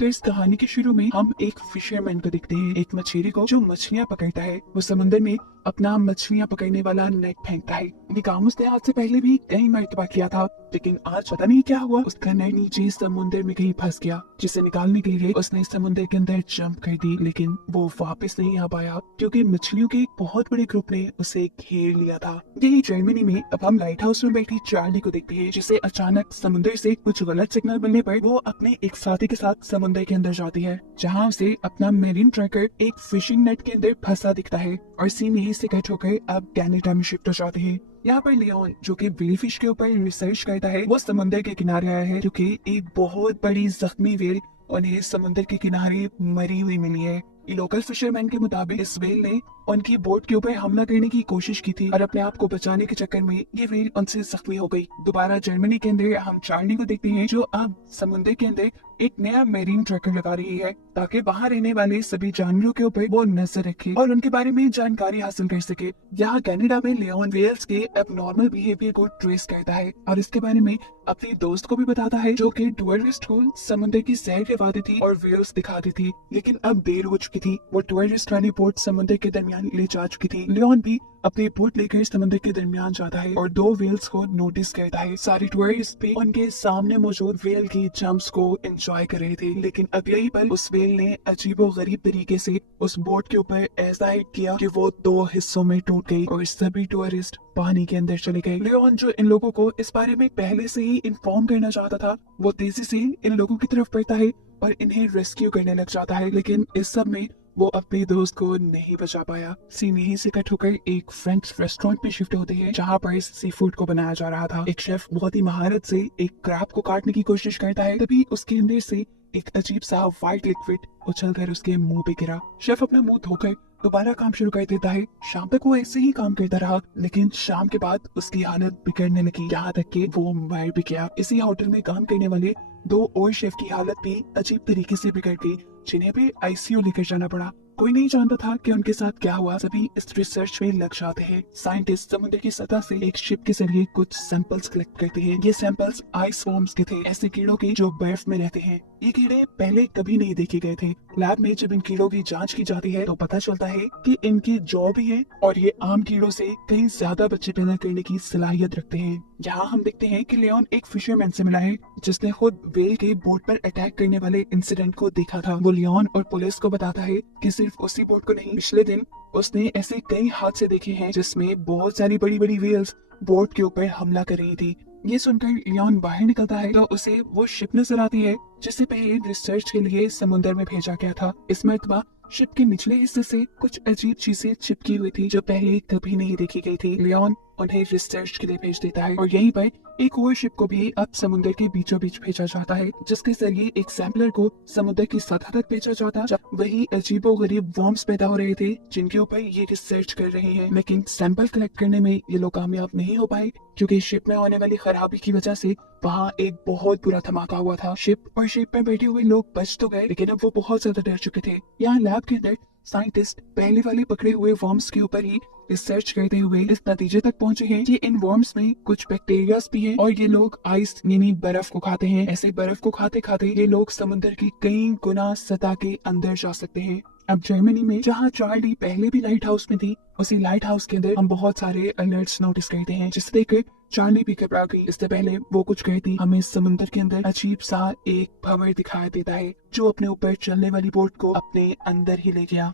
तो इस कहानी के शुरू में हम एक फिशरमैन को देखते हैं, एक मछली को जो मछलियां पकड़ता है। वो समुद्र में अपना मछलियां पकड़ने वाला नेट फेंकता है। ये काम उसने आज से पहले भी कई मरतबा किया था, लेकिन आज पता नहीं क्या हुआ, उसका नेट नीचे समुद्र में कहीं फंस गया, जिसे निकालने के लिए उसने समुद्र के अंदर जंप कर दी, लेकिन वो वापस नहीं आ पाया क्योंकि मछलियों के एक बहुत बड़े ग्रुप ने उसे घेर लिया था। यही जर्मनी में अब हम लाइट हाउस में बैठी चार्ली को देखते हैं, जिसे अचानक समुद्र से कुछ गलत सिग्नल मिलने पर वो अपने एक साथी के साथ समुद्र के अंदर जाती है, जहाँ उसे अपना मेरीन ट्रैकर एक फिशिंग नेट के अंदर फंसा दिखता है और सीन यही से कट होकर अब कनाडा में शिफ्ट हो जाते हैं। यहाँ पर लियोन, जो कि व्हेल फिश के ऊपर रिसर्च करता है, वो समुद्र के किनारे आया है क्योंकि एक बहुत बड़ी जख्मी व्हेल उन्हें समुद्र के किनारे मरी हुई मिली है। लोकल फिशरमैन के मुताबिक इस व्हेल ने उनकी बोट के ऊपर हमला करने की कोशिश की थी और अपने आप को बचाने के चक्कर में ये व्हेल उनसे जख्मी हो गई। दोबारा जर्मनी के अंदर हम चार्ली को देखते हैं, जो अब समुद्र के अंदर एक नया मेरीन ट्रैकर लगा रही है ताकि वहाँ रहने वाले सभी जानवरों के ऊपर वो नजर रखे और उनके बारे में जानकारी हासिल कर सके। यहाँ कनाडा में लियोन व्हेल्स के एबनॉर्मल बिहेवियर को ट्रेस करता है और इसके बारे में अपने दोस्त को भी बताता है, जो कि टूरिस्ट को समुद्र की सैर करवाती थी और व्हेल्स दिखाती थी, लेकिन अब देर हो चुकी थी। वो टूरिस्ट वाली बोट समुद्र के दरमियान ले जा चुकी थी। लियोन भी अपनी बोट लेकर समुद्र के दरमियान जाता है और दो व्हेल्स को नोटिस करता है। सारे टूरिस्ट भी उनके सामने मौजूद व्हेल की जंप्स को एंजॉय कर रहे थे, लेकिन अगले ही पल उस व्हेल ने अजीबो गरीब तरीके से उस बोट के ऊपर ऐसा हिट किया कि वो दो हिस्सों में टूट गई और सभी टूरिस्ट पानी के अंदर चले गए। लियोन, जो इन लोगों को इस बारे में पहले से ही इन्फॉर्म करना चाहता था, वो तेजी से इन लोगों की तरफ बढ़ता है और इन्हें रेस्क्यू करने लग जाता है, लेकिन इस सब में वो अपने दोस्त को नहीं बचा पाया। सीन यहीं से कट होकर एक फ्रेंच रेस्टोरेंट में शिफ्ट होते हैं, जहाँ पर सी फूड को बनाया जा रहा था। एक शेफ बहुत ही महारत से एक क्रैब को काटने की कोशिश करता है, तभी उसके अंदर से एक अजीब सा व्हाइट लिक्विड उछलकर उसके मुंह पे गिरा। शेफ अपना मुंह धोकर दोबारा काम शुरू कर देता है। शाम तक वो ऐसे ही काम करता रहा, लेकिन शाम के बाद उसकी हालत बिगड़ने लगी, यहाँ तक कि वो मर भी गया। इसी होटल में काम करने वाले दो और शेफ की हालत भी अजीब तरीके से बिगड़ गई, जिन्हें भी आईसीयू लेकर जाना पड़ा। कोई नहीं जानता था कि उनके साथ क्या हुआ। सभी इस रिसर्च में लग जाते हैं। साइंटिस्ट समुद्र की सतह से एक शिप के जरिए कुछ सैंपल्स कलेक्ट करते हैं। ये सैंपल्स आइस वॉर्म्स के थे, ऐसे कीड़ों के जो बर्फ में रहते हैं। ये कीड़े पहले कभी नहीं देखे गए थे। लैब में जब इन कीड़ों की जांच की जाती है तो पता चलता है कि इनकी जॉ भी है और ये आम कीड़ों से कहीं ज्यादा बच्चे पैदा करने की सलाहियत रखते हैं। यहाँ हम देखते हैं कि लियोन एक फिशरमैन से मिला है, जिसने खुद व्हेल के बोट पर अटैक करने वाले इंसिडेंट को देखा था। वो लियोन और पुलिस को बताता है कि सिर्फ उसी बोट को नहीं, पिछले दिन उसने ऐसे कई हादसे देखे हैं जिसमें बहुत सारी बड़ी बड़ी व्हेल्स बोट के ऊपर हमला कर रही थी। ये सुनकर लियोन बाहर निकलता है तो उसे वो शिप नजर आती है जिसे पहले रिसर्च के लिए समुद्र में भेजा गया था। इस मरतबा शिप के निचले हिस्से से कुछ अजीब चीजें चिपकी हुई थी जो पहले कभी नहीं देखी गई थी। लियोन उन्हें रिसर्च के लिए भेज देता है और यहीं पर एक और शिप को भी अब समुद्र के बीचों बीच भेजा जाता है, जिसके जरिए एक सैंपलर को समुद्र की सतह तक भेजा जाता। वही अजीबो गरीब वॉर्म्स पैदा हो रहे थे जिनके ऊपर ये रिसर्च कर रहे हैं, लेकिन सैंपल कलेक्ट करने में ये लोग कामयाब नहीं हो पाए क्योंकि शिप में होने वाली खराबी की वजह से वहाँ एक बहुत बुरा धमाका हुआ था। शिप और शिप में बैठे हुए लोग बच तो गए, लेकिन अब वो बहुत ज्यादा डर चुके थे। यहाँ लैब के अंदर साइंटिस्ट पहले वाले पकड़े हुए वॉर्म्स के ऊपर ही रिसर्च करते हुए इस नतीजे तक पहुंचे हैं कि इन वॉर्म्स में कुछ बैक्टीरियाज भी हैं और ये लोग आइस यानी बर्फ को खाते हैं। ऐसे बर्फ को खाते खाते ये लोग समुद्र की कई गुना सतह के अंदर जा सकते हैं। अब जर्मनी में जहाँ चार्ली पहले भी लाइट हाउस में थी, उसी लाइट हाउस के अंदर हम बहुत सारे अलर्ट्स नोटिस करते हैं, जिसे देखकर चार्ली भी घबरा गई। इससे पहले वो कुछ कहती, हमें समुद्र के अंदर अजीब सा एक भंवर दिखाई देता है जो अपने ऊपर चलने वाली बोट को अपने अंदर ही ले गया।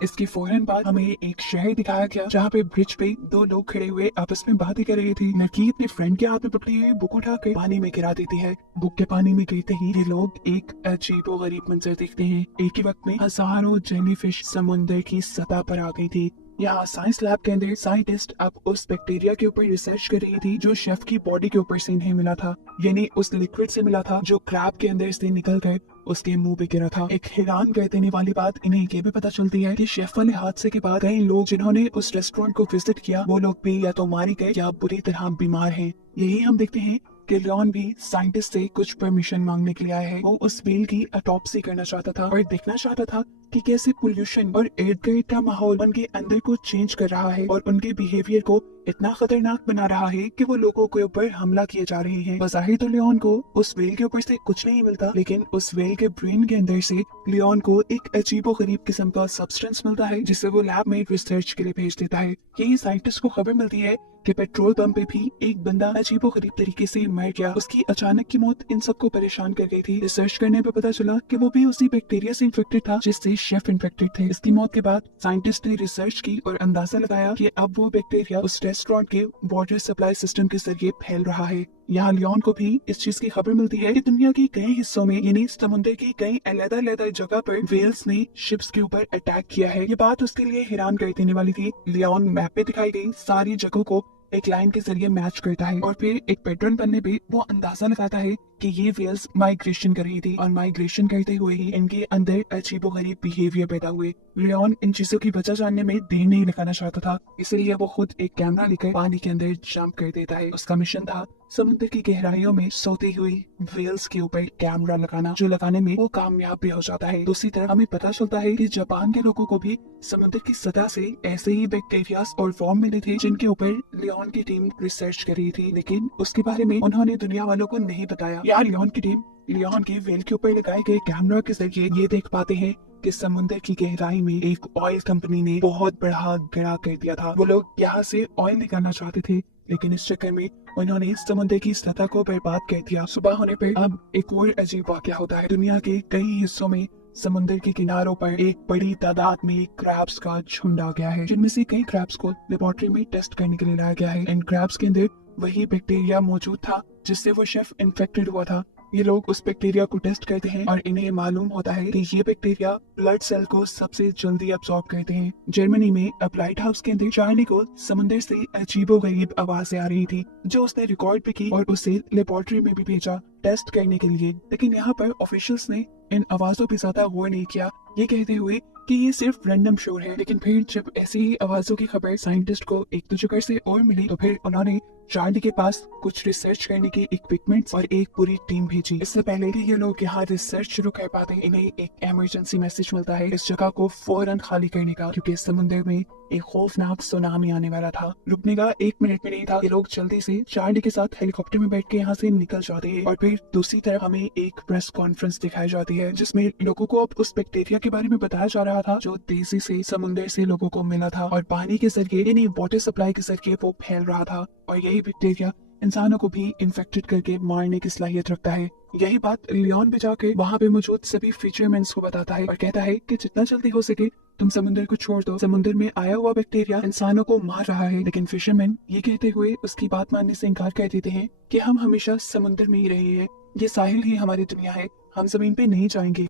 इसके फौरन बाद हमें एक शहर दिखाया गया जहाँ पे ब्रिज पे दो लोग खड़े हुए आपस में बातें कर रहे थे। लड़की अपने फ्रेंड के हाथ में पकड़ी हुई बुक उठाकर पानी में गिरा देती है। बुक के पानी में गिरते ही ये लोग एक अजीबो गरीब मंजर देखते हैं। एक ही वक्त में हजारों जेलीफिश समुद्र की सतह पर आ गई थी। यहाँ साइंस लैब के अंदर साइंटिस्ट अब उस बैक्टीरिया के ऊपर रिसर्च कर रही थी जो शेफ की बॉडी के ऊपर से इन्हें मिला था, यानी उस लिक्विड से मिला था जो क्रैब के अंदर से निकल कर उसके मुंह पे गिरा था। एक हैरान कर देने वाली बात इन्हें ये भी पता चलती है कि शेफ वाले हादसे के बाद कई लोग जिन्होंने उस रेस्टोरेंट को विजिट किया वो लोग भी या तो मारे गए या बुरी तरह बीमार हैं। यही हम देखते हैं कि लियोन भी साइंटिस्ट से कुछ परमिशन मांगने के लिए आया है। वो उस व्हेल की ऑटोप्सी करना चाहता था और देखना चाहता था कि कैसे पोल्यूशन और इर्द गिर्द का माहौल उनके अंदर को चेंज कर रहा है और उनके बिहेवियर को इतना खतरनाक बना रहा है कि वो लोगों के ऊपर हमला किए जा रहे हैं। बज़ाहिर तो लियोन को उस व्हेल के ऊपर से कुछ नहीं मिलता, लेकिन उस व्हेल के ब्रेन के अंदर से लियोन को एक अजीबोगरीब किस्म का सब्सटेंस मिलता है, जिसे वो लैब में रिसर्च के लिए भेज देता है। यही साइंटिस्ट को खबर मिलती है कि पेट्रोल पंप पे भी एक बंदा अजीबोगरीब तरीके से मर गया। उसकी अचानक की मौत इन सबको परेशान कर गई थी। रिसर्च करने पे पता चला कि वो भी उसी बैक्टीरिया से इन्फेक्टेड था जिससे शेफ इन्फेक्टेड थे। इसकी मौत के बाद साइंटिस्ट ने रिसर्च की और अंदाजा लगाया कि अब वो बैक्टीरिया उस रेस्टोरेंट के वाटर सप्लाई सिस्टम के जरिए फैल रहा है। यहाँ लियोन को भी इस चीज की खबर मिलती है कि दुनिया के कई हिस्सों में यानी समुद्र की कई अलग-अलग जगह पर व्हेल्स ने शिप्स के ऊपर अटैक किया है। ये बात उसके लिए हैरान कर देने वाली थी। लियोन मैप पे दिखाई गई सारी जगहों को एक लाइन के जरिए मैच करता है और फिर एक पैटर्न बनने पे वो अंदाजा लगाता है कि ये व्हेल्स माइग्रेशन कर रही थी और माइग्रेशन करते हुए ही इनके अंदर अजीबोगरीब बिहेवियर पैदा हुए। लियोन इन चीजों की वजह जानने में देर नहीं लगाना चाहता था, इसलिए वो खुद एक कैमरा लेकर पानी के अंदर जंप कर देता है। उसका मिशन था समुद्र की गहराइयों में सोती हुई व्हेल्स के ऊपर कैमरा लगाना, जो लगाने में वो कामयाब भी हो जाता है। दूसरी तरफ हमें पता चलता है कि जापान के लोगों को भी समुद्र की सतह से ऐसे ही बैक्टीरियाज और फॉर्म मिले थे जिनके ऊपर लियोन की टीम रिसर्च कर रही थी, लेकिन उसके बारे में उन्होंने दुनिया वालों को नहीं बताया। यार लियोन की टीम लियोन के व्हेल के ऊपर लगाए गए कैमरा के जरिए ये देख पाते हैं कि समुद्र की गहराई में एक ऑयल कंपनी ने बहुत बड़ा गड़ा कर दिया था। वो लोग यहाँ से ऑयल निकालना चाहते थे, लेकिन इस चक्कर में उन्होंने समुद्र की सतह को बर्बाद कर दिया। सुबह होने पर अब एक और अजीब वाकया होता है। दुनिया के कई हिस्सों में समुद्र के किनारों पर एक बड़ी तादाद में क्रैब्स का झुंड आ गया है, जिनमें से कई क्रैब्स को लेबोरेटरी में टेस्ट करने के लिए लाया गया है। इन क्रैब्स के अंदर वही बैक्टीरिया मौजूद था जिससे वो शेफ इन्फेक्टेड हुआ था। ये लोग उस बैक्टीरिया को टेस्ट करते हैं और इन्हें मालूम होता है कि ये बैक्टीरिया ब्लड सेल को सबसे जल्दी अब्सॉर्ब करते हैं। जर्मनी में अब लाइट हाउस के अंदर चार्ली को समुद्र से अजीबोगरीब आवाजें आ रही थी, जो उसने रिकॉर्ड भी की और उसे लेबोरेटरी में भी भेजा टेस्ट करने के लिए। लेकिन यहाँ पर ऑफिशियल्स ने इन आवाजों पे ज्यादा गौर नहीं किया, ये कहते हुए कि ये सिर्फ रैंडम शोर है। लेकिन फिर जब ऐसी ही आवाजों की खबर साइंटिस्ट को एक दो जगह से और मिली, तो फिर उन्होंने चार्ली के पास कुछ रिसर्च करने के इक्विपमेंट्स और एक पूरी टीम भेजी। इससे पहले कि ये लोग यहाँ रिसर्च शुरू कर पाते, इन्हें एक इमरजेंसी मैसेज मिलता है इस जगह को फौरन खाली करने का, क्योंकि समुद्र में एक खौफनाक सुनामी आने वाला था। रुकने का 1 मिनट भी नहीं था। ये लोग जल्दी से चार्ली के साथ हेलीकॉप्टर में बैठ के यहाँ से निकल जाते हैं और फिर दूसरी तरफ हमें एक प्रेस कॉन्फ्रेंस दिखाई जाती है, जिसमें लोगों को अब उस बैक्टीरिया के बारे में बताया जा रहा था जो तेजी से समुद्र से लोगों को मिला था और पानी के जरिए यानी वाटर सप्लाई के जरिए वो फैल रहा था। और यही बैक्टीरिया इंसानों को भी इन्फेक्टेड करके मारने की सलाहियत रखता है। यही बात लियोन भी जाके वहाँ पे मौजूद सभी फिशरमैन को बताता है और कहता है कि जितना जल्दी हो सके तुम समुद्र को छोड़ दो, समुद्र में आया हुआ बैक्टीरिया इंसानों को मार रहा है। लेकिन फिशरमैन ये कहते हुए उसकी बात मानने से इनकार कर देते हैं कि हम हमेशा समुद्र में ही रहे हैं, ये साहिल ही हमारी दुनिया है, हम जमीन पे नहीं जाएंगे।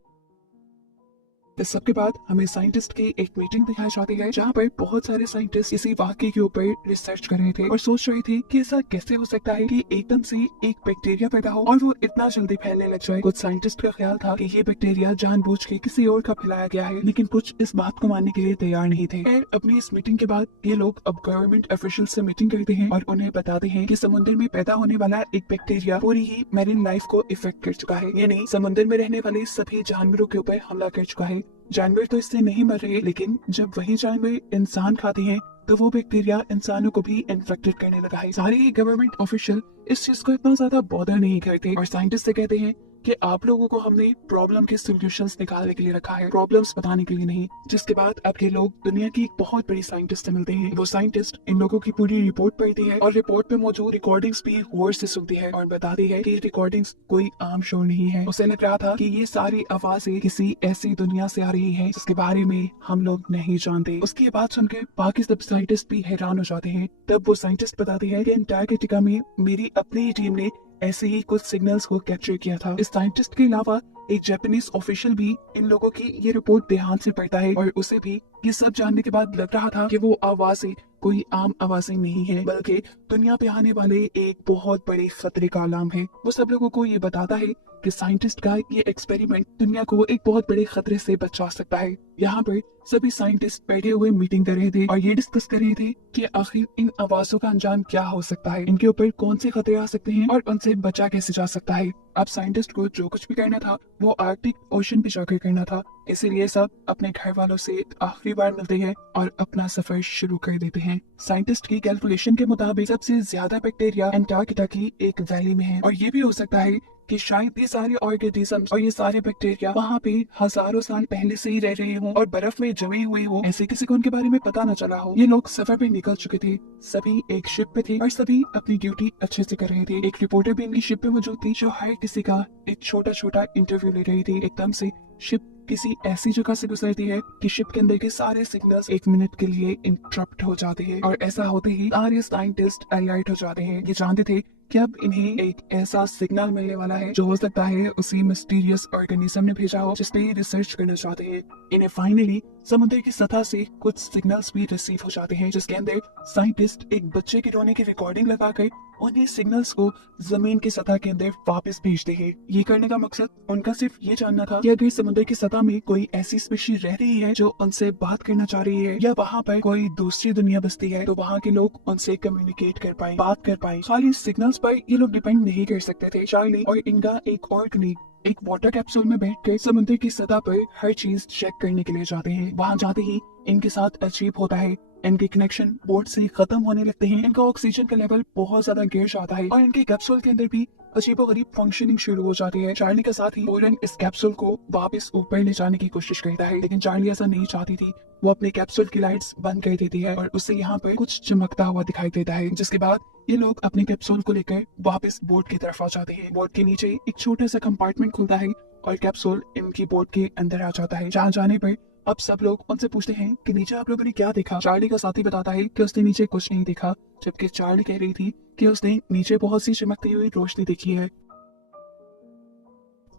इस सब के बाद हमें साइंटिस्ट की एक मीटिंग दिखाई जाती है, जहाँ पर बहुत सारे साइंटिस्ट इसी वाकये के ऊपर रिसर्च कर रहे थे और सोच रहे थे कि ऐसा कैसे हो सकता है कि एकदम से एक बैक्टीरिया पैदा हो और वो इतना जल्दी फैलने लग जाए। कुछ साइंटिस्ट का ख्याल था कि ये बैक्टीरिया जानबूझ के किसी और का फैलाया गया है, लेकिन कुछ इस बात को मानने के लिए तैयार नहीं थे। फिर अपनी इस मीटिंग के बाद ये लोग अब गवर्नमेंट ऑफिशियल से मीटिंग करते हैं और उन्हें बताते हैं कि समुद्र में पैदा होने वाला एक बैक्टीरिया पूरी ही मैरीन लाइफ को इफेक्ट कर चुका है, यानी समुद्र में रहने वाले सभी जानवरों के ऊपर हमला कर चुका है। जानवर तो इससे नहीं मर रहे, लेकिन जब वही जानवर इंसान खाते हैं तो वो बैक्टीरिया इंसानों को भी इन्फेक्टेड करने लगा है। सारे गवर्नमेंट ऑफिशियल इस चीज को इतना ज्यादा बॉदर नहीं करते और साइंटिस्ट से कहते हैं कि आप लोगों को हमने प्रॉब्लम के सॉल्यूशंस निकालने के लिए रखा है, प्रॉब्लम्स बताने के लिए नहीं। जिसके बाद अब ये लोग दुनिया की एक बहुत बड़ी साइंटिस्ट से मिलते हैं। वो साइंटिस्ट इन लोगों की पूरी रिपोर्ट पढ़ती है और रिपोर्ट पे मौजूद रिकॉर्डिंग्स भी गौर से सुनती है और बताती है कि ये रिकॉर्डिंग्स कोई आम शोर नहीं है। उसे लग रहा था कि ये सारी आवाजें किसी ऐसी दुनिया से आ रही है जिसके बारे में हम लोग नहीं जानते। उसकी ये बात सुनकर बाकी सब साइंटिस्ट भी हैरान हो जाते हैं। तब वो साइंटिस्ट बताती है कि अंटार्कटिका में मेरी अपनी टीम ने ऐसे ही कुछ सिग्नल्स को कैप्चर किया था। इस साइंटिस्ट के अलावा एक जापानीज ऑफिशियल भी इन लोगों की ये रिपोर्ट ध्यान से पढ़ता है और उसे भी ये सब जानने के बाद लग रहा था कि वो आवाजें कोई आम आवाजें नहीं है, बल्कि दुनिया पे आने वाले एक बहुत बड़े खतरे का अलार्म है। वो सब लोगों को ये बताता है कि साइंटिस्ट का ये एक्सपेरिमेंट दुनिया को एक बहुत बड़े खतरे से बचा सकता है। यहाँ पर सभी साइंटिस्ट बैठे हुए मीटिंग कर रहे थे और ये डिस्कस कर रहे थे कि आखिर इन आवाजों का अंजाम क्या हो सकता है, इनके ऊपर कौन से खतरे आ सकते हैं और उनसे बचा कैसे जा सकता है। अब साइंटिस्ट को जो कुछ भी करना था वो आर्कटिक ओशन पे जाकर करना था, इसीलिए सब अपने घर वालों से आखिरी बार मिलते हैं और अपना सफर शुरू कर देते हैं। साइंटिस्ट की कैलकुलेशन के मुताबिक सबसे ज्यादा बैक्टीरिया एंटार्कटिका की एक वैली में है और ये भी हो सकता है कि शायद ये सारे ऑर्गेनिजम्स और ये सारे बैक्टीरिया वहाँ पे हजारों साल पहले से ही रह रहे हों और बर्फ में जमे हुए हों, ऐसे किसी को उनके बारे में पता न चला हो। ये लोग सफर पे निकल चुके थे, सभी एक शिप पे थे और सभी अपनी ड्यूटी अच्छे से कर रहे थे। एक रिपोर्टर भी इनकी शिप पे मौजूद थी जो हर किसी का एक छोटा छोटा इंटरव्यू ले रही थी। एकदम से शिप किसी ऐसी जगह से गुजरती है कि शिप के अंदर के सारे सिग्नल्स 1 मिनट के लिए इंटरप्ट हो जाते हैं और ऐसा होते ही सारे साइंटिस्ट अलर्ट हो जाते हैं। ये जानते थे कि अब इन्हें एक ऐसा सिग्नल मिलने वाला है जो हो सकता है उसी मिस्टीरियस ऑर्गेनिज्म ने भेजा हो जिस पे ये रिसर्च करना चाहते हैं। इन्हें फाइनली समुद्र की सतह से कुछ सिग्नल्स भी रिसीव हो जाते हैं जिसके अंदर साइंटिस्ट एक बच्चे के रोने की रिकॉर्डिंग लगाकर उन्हीं सिग्नल्स को जमीन की सतह के अंदर वापस भेजते हैं। ये करने का मकसद उनका सिर्फ ये जानना था कि अगर समुद्र की सतह में कोई ऐसी स्पीशीज रह रही है जो उनसे बात करना चाह रही है या वहाँ पर कोई दूसरी दुनिया बसती है तो वहाँ के लोग उनसे कम्युनिकेट कर पाए, बात कर पाए। खाली सिग्नल्स पर ये लोग डिपेंड नहीं कर सकते थे। चार्ली और इनका एक और कलीग एक वाटर कैप्सूल में बैठकर समुद्र की सतह पर हर चीज चेक करने के लिए जाते हैं। वहाँ जाते ही इनके साथ अजीब होता है, इनके कनेक्शन बोर्ड से खत्म होने लगते हैं, इनका ऑक्सीजन का लेवल बहुत ज्यादा गिर जाता है और इनके कैप्सूल के अंदर भी अजीबोगरीब फंक्शनिंग शुरू हो जाती है। चार्ली के साथ ही ओरेन इस कैप्सूल को वापस ऊपर ले जाने की कोशिश करता है, लेकिन चार्ली ऐसा नहीं चाहती थी। वो अपने कैप्सूल की लाइट्स बंद कर देती है और उसे यहाँ पर कुछ चमकता हुआ दिखाई देता है, जिसके बाद ये लोग अपने कैप्सूल को लेकर वापस बोर्ड की तरफ आ जाते हैं। बोर्ड के नीचे एक छोटा सा कंपार्टमेंट खुलता है और कैप्सूल इनकी बोर्ड के अंदर आ जाता है, जहाँ जाने पर अब सब लोग उनसे पूछते हैं कि नीचे आप लोगों ने क्या देखा। चार्ली का साथी बताता है कि उसने नीचे कुछ नहीं देखा, जबकि चार्ली कह रही थी कि उसने नीचे बहुत सी चमकती हुई रोशनी देखी है।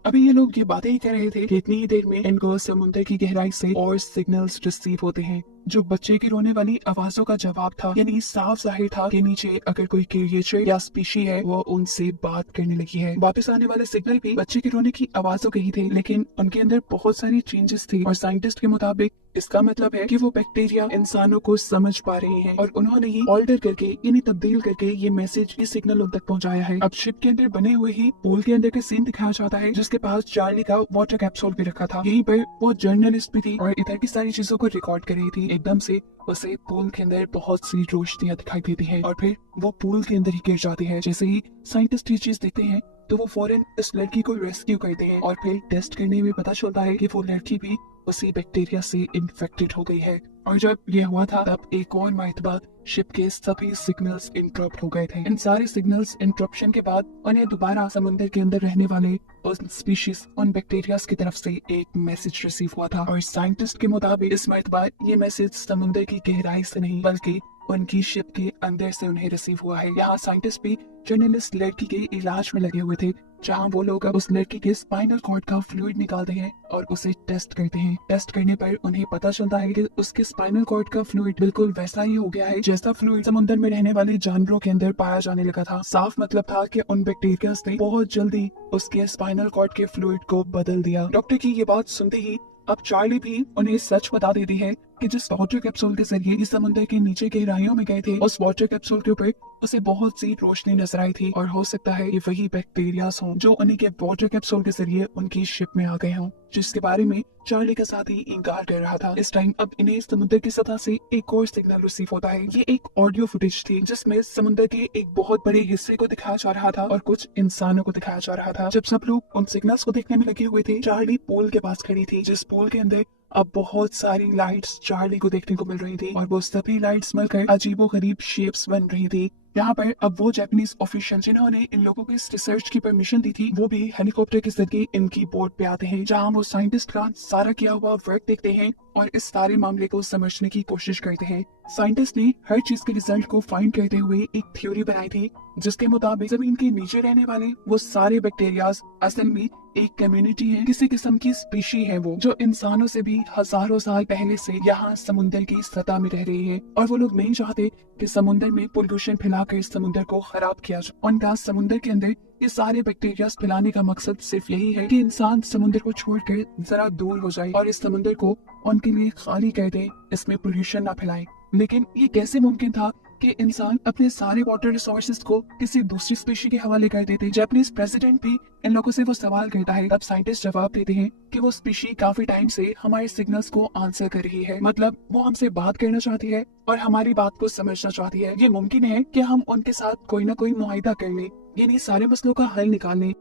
अभी ये लोग ये बातें ही कर रहे थे कि इतनी ही देर में इनको समुद्र की गहराई से और सिग्नल्स रिसीव होते हैं जो बच्चे की रोने वाली आवाजों का जवाब था। यानी साफ जाहिर था कि नीचे अगर कोई क्रिएचर या स्पीशी है वो उनसे बात करने लगी है। वापस आने वाले सिग्नल भी बच्चे के रोने की आवाजों के ही थे, लेकिन उनके अंदर बहुत सारी चेंजेस थी और साइंटिस्ट के मुताबिक इसका मतलब है कि वो बैक्टीरिया इंसानों को समझ पा रहे हैं और उन्होंने ही ऑल्टर करके यानी तब्दील करके ये मैसेज, ये सिग्नल उन तक पहुंचाया है। अब शिप के अंदर बने हुए ही पूल के अंदर का सीन दिखाया जाता है जिसके पास चार्ली का वाटर कैप्सूल भी रखा था। यहीं पर वो जर्नलिस्ट भी थी और इधर की सारी चीजों को रिकॉर्ड कर रही थी। एकदम से उसे पूल के अंदर बहुत सी रोशनियां दिखाई देती हैं और फिर वो पूल के अंदर ही गिर जाती है। जैसे ही साइंटिस्ट ये चीज देखते हैं तो वो फौरन इस लड़की को रेस्क्यू करते हैं और फिर टेस्ट करने में पता चलता है कि वो लड़की भी उसी बैक्टीरिया से इन्फेक्टेड हो गई है। और जब ये हुआ था तब एक और मरतबा शिप के सभी सिग्नल्स इंटरप्ट हो गए थे। इन सारे सिग्नल्स इंटरप्शन के बाद उन्हें दोबारा समुद्र के अंदर रहने वाले उन स्पीशीज, उन बैक्टीरियाज की तरफ से एक मैसेज रिसीव हुआ था और साइंटिस्ट के मुताबिक इस मरतबा ये मैसेज समुद्र की गहराई से नहीं बल्कि उनकी शिप के अंदर से उन्हें रिसीव हुआ है। यहाँ साइंटिस्ट भी जर्नलिस्ट लड़की के इलाज में लगे हुए थे, जहाँ वो लोग अब उस लड़की के स्पाइनल कॉर्ड का फ्लूइड निकालते हैं और उसे टेस्ट करते हैं। टेस्ट करने पर उन्हें पता चलता है कि उसके स्पाइनल कॉर्ड का फ्लूइड बिल्कुल वैसा ही हो गया है जैसा फ्लूइड समुद्र में रहने वाले जानवरों के अंदर पाया जाने लगा था। साफ मतलब था कि उन बैक्टीरियाज ने बहुत जल्दी उसके स्पाइनल कॉर्ड के फ्लूइड को बदल दिया। डॉक्टर की ये बात सुनते ही अब चार्ली भी उन्हें सच बता देती है कि जिस वाटर कैप्सूल के जरिए इस समुद्र के नीचे गहराइयों में गए थे उस वाटर कैप्सूल के ऊपर उसे बहुत सी रोशनी नजर आई थी और हो सकता है ये वही बैक्टीरियाज हों जो उन्हीं के वाटर कैप्सूल के जरिए उनकी शिप में आ गए हों, जिसके बारे में चार्ली के साथ ही इनकार कर रहा था। इस टाइम अब इन्हें समुद्र की सतह से एक और सिग्नल रिसीव होता है। ये एक ऑडियो फुटेज थी जिसमें समुद्र के एक बहुत बड़े हिस्से को दिखाया जा रहा था और कुछ इंसानों को दिखाया जा रहा था। जब सब लोग उन सिग्नल्स को देखने में लगे हुए थे, चार्ली पूल के पास खड़ी थी, जिस पूल के अंदर अब बहुत सारी लाइट्स चार्ली को देखने को मिल रही थी और वो सभी लाइट्स मिलकर अजीबोगरीब शेप्स बन रही थी। यहाँ पर अब वो जापानीज ऑफिशियल जिन्होंने इन लोगों को इस रिसर्च की परमिशन दी थी वो भी हेलीकॉप्टर के जरिए इनकी बोर्ड पे आते हैं, जहाँ वो साइंटिस्ट का सारा किया हुआ वर्क देखते हैं और इस सारे मामले को समझने की कोशिश करते हैं। साइंटिस्ट ने हर चीज के रिजल्ट को फाइंड करते हुए एक थ्योरी बनाई थी जिसके मुताबिक जमीन के नीचे रहने वाले वो सारे बैक्टीरियाज असल में एक कम्युनिटी है, किसी किस्म की स्पीशी है वो जो इंसानों से भी हजारों साल पहले से यहाँ समुद्र की सतह में रह रही है और वो लोग नहीं चाहते कि समुद्र में पोल्यूशन फैला फैलाकर इस समुद्र को खराब किया जाए। उनका समुद्र के अंदर ये सारे बैक्टीरिया फैलाने का मकसद सिर्फ यही है कि इंसान समुद्र को छोड़कर जरा दूर हो जाए और इस समुद्र को उनके लिए खाली कर दे, इसमें पोल्यूशन ना फैलाए। लेकिन ये कैसे मुमकिन था कि इंसान अपने सारे वाटर रिसोर्सेज को किसी दूसरी स्पीशी के हवाले कर देते। जापानीज प्रेसिडेंट भी इन लोगों से वो सवाल करता है, तब साइंटिस्ट जवाब देते हैं कि वो स्पीशी काफी टाइम से हमारे सिग्नल्स को आंसर कर रही है, मतलब वो हमसे बात करना चाहती है और हमारी बात को समझना चाहती है। ये मुमकिन है कि हम उनके साथ कोई ना कोई मुआहिदा कर लें, यानी सारे मसलों का हल निकाल लें।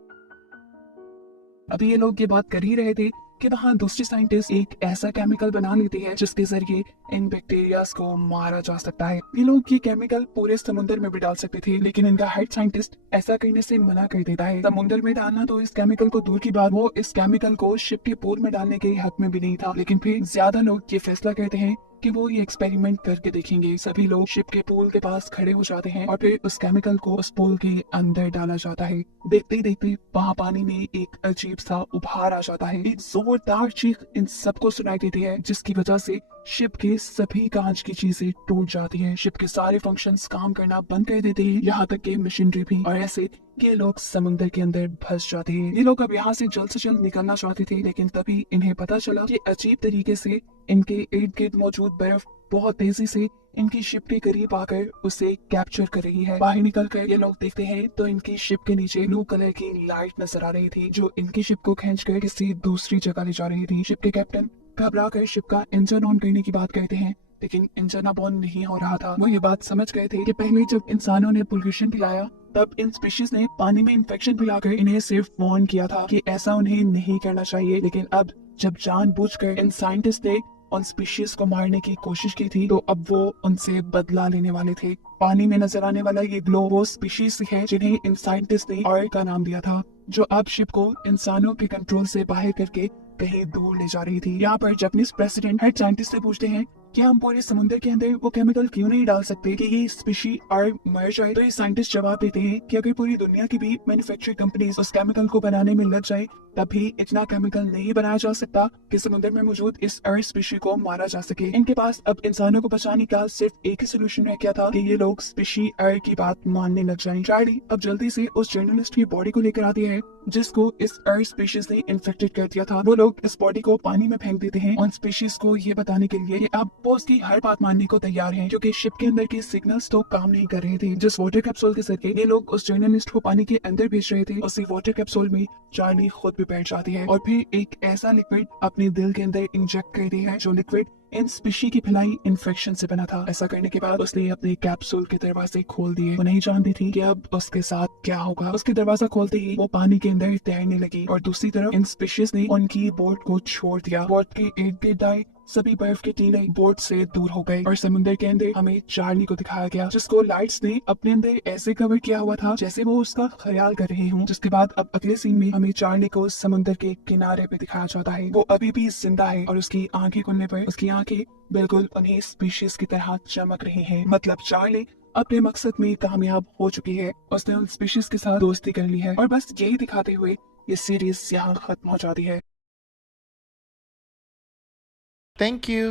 अभी ये लोग ये बात कर ही रहे थे कि वहाँ दूसरे साइंटिस्ट एक ऐसा केमिकल बना लेते हैं जिसके जरिए इन बैक्टीरियाज को मारा जा सकता है। ये लोग ये केमिकल पूरे समुद्र में भी डाल सकते थे, लेकिन इनका हेड साइंटिस्ट ऐसा करने से मना कर देता है। समुद्र में डालना तो इस केमिकल को दूर की बात, वो इस केमिकल को शिप के पूल में डालने के हक में भी नहीं था। लेकिन फिर ज्यादा लोग ये फैसला करते हैं कि वो ये एक्सपेरिमेंट करके देखेंगे। सभी लोग शिप के पूल के पास खड़े हो जाते हैं और फिर उस केमिकल को उस पूल के अंदर डाला जाता है। देखते ही देखते वहाँ पानी में एक अजीब सा उभार आ जाता है। एक जोरदार चीख इन सबको सुनाई देती है, जिसकी वजह से शिप के सभी कांच की चीजें टूट जाती हैं। शिप के सारे फंक्शंस काम करना बंद कर देते हैं, यहाँ तक कि मशीनरी भी। और ऐसे ये लोग समुद्र के अंदर फंस जाते हैं। ये लोग अब यहाँ से जल्द निकलना चाहते थे, लेकिन तभी इन्हें पता चला कि अजीब तरीके से इनके इर्द गिर्द मौजूद बर्फ बहुत तेजी से इनकी शिप के करीब आकर उसे कैप्चर कर रही है। बाहर निकलकर ये लोग देखते हैं तो इनकी शिप के नीचे ब्लू कलर की लाइट नजर आ रही थी, जो इनकी शिप को खींचकर किसी दूसरी जगह ले जा रही थी। शिप के कैप्टन घबरा कर शिप का इंजन ऑन करने की बात करते हैं, लेकिन इंजन अब ऑन नहीं हो रहा था। वो ये बात समझ गए थे कि पहले जब इंसानों ने पोल्यूशन फैलाया तब इन स्पीशीज ने पानी में इन्फेक्शन फैलाकर इन्हें सिर्फ वार्न किया था कि ऐसा उन्हें नहीं करना चाहिए। लेकिन अब जब जानबूझकर इन साइंटिस्ट ने उन स्पीशीज को मारने की कोशिश की थी, तो अब वो उनसे बदला लेने वाले थे। पानी में नजर आने वाला ये ग्लो वो स्पीशीज है जिन्हें इन साइंटिस्ट ने ऑयल का नाम दिया था, जो अब शिप को इंसानों के कंट्रोल से बाहर करके कहीं दूर ले जा रही थी। यहाँ पर जापानीज प्रेसिडेंट हेड साइंटिस्ट से पूछते हैं कि हम पूरे समुद्र के अंदर वो केमिकल क्यों नहीं डाल सकते कि ये स्पीशी और मर जाए। तो ये साइंटिस्ट जवाब देते हैं कि अगर पूरी दुनिया की भी मैन्युफैक्चरिंग कंपनीज उस केमिकल को बनाने में लग जाए, तभी इतना केमिकल नहीं बनाया जा सकता कि समुद्र में मौजूद इस अर्थ स्पीशी को मारा जा सके। इनके पास अब इंसानों को बचाने का सिर्फ एक ही सोल्यूशन रह गया था कि ये लोग स्पीशी अर्थ की बात मानने लग जाएं। चार्ली अब जल्दी से उस जर्नलिस्ट की बॉडी को लेकर आती है जिसको इस अर्थ स्पीशीज ने इन्फेक्टेड कर दिया था। वो लोग इस बॉडी को पानी में फेंक देते हैं उन स्पीशीज को ये बताने के लिए कि अब वो उसकी हर बात मानने को तैयार हैं, क्योंकि शिप के अंदर के सिग्नल्स तो काम नहीं कर रहे थे। जिस वाटर कैप्सूल के जरिए ये लोग उस जर्नलिस्ट को पानी के अंदर भेज रहे थे, उसी वाटर कैप्सूल में चार्ली खुद भी बैठ जाती है और फिर एक ऐसा लिक्विड अपने दिल के अंदर इंजेक्ट करती है, जो लिक्विड इन स्पीशी की फैलाई इन्फेक्शन से बना था। ऐसा करने के बाद उसने अपने कैप्सूल के दरवाजे खोल दिए। वो नहीं जानती थी कि अब उसके साथ क्या होगा। उसके दरवाजा खोलते ही वो पानी के अंदर तैरने लगी और दूसरी तरफ इन स्पीशीज ने उनकी बोट को छोड़ दिया। बोट के इर्द गिर्द आए सभी बर्फ के टीले बोट से दूर हो गए और समुद्र के अंदर हमें चार्ली को दिखाया गया, जिसको लाइट्स ने अपने अंदर ऐसे कवर किया हुआ था जैसे वो उसका ख्याल कर रहे हों। जिसके बाद अब अगले सीन में हमें चार्ली को समुद्र के किनारे पे दिखाया जाता है। वो अभी भी जिंदा है और उसकी आंखें खुलने पर उसकी आंखें बिल्कुल उन्हीं स्पीशीज की तरह चमक रही हैं। मतलब चार्ली अपने मकसद में कामयाब हो चुकी है, उसने उन स्पीशीज के साथ दोस्ती कर ली है। और बस यही दिखाते हुए ये सीरीज यहाँ खत्म हो जाती है। Thank you.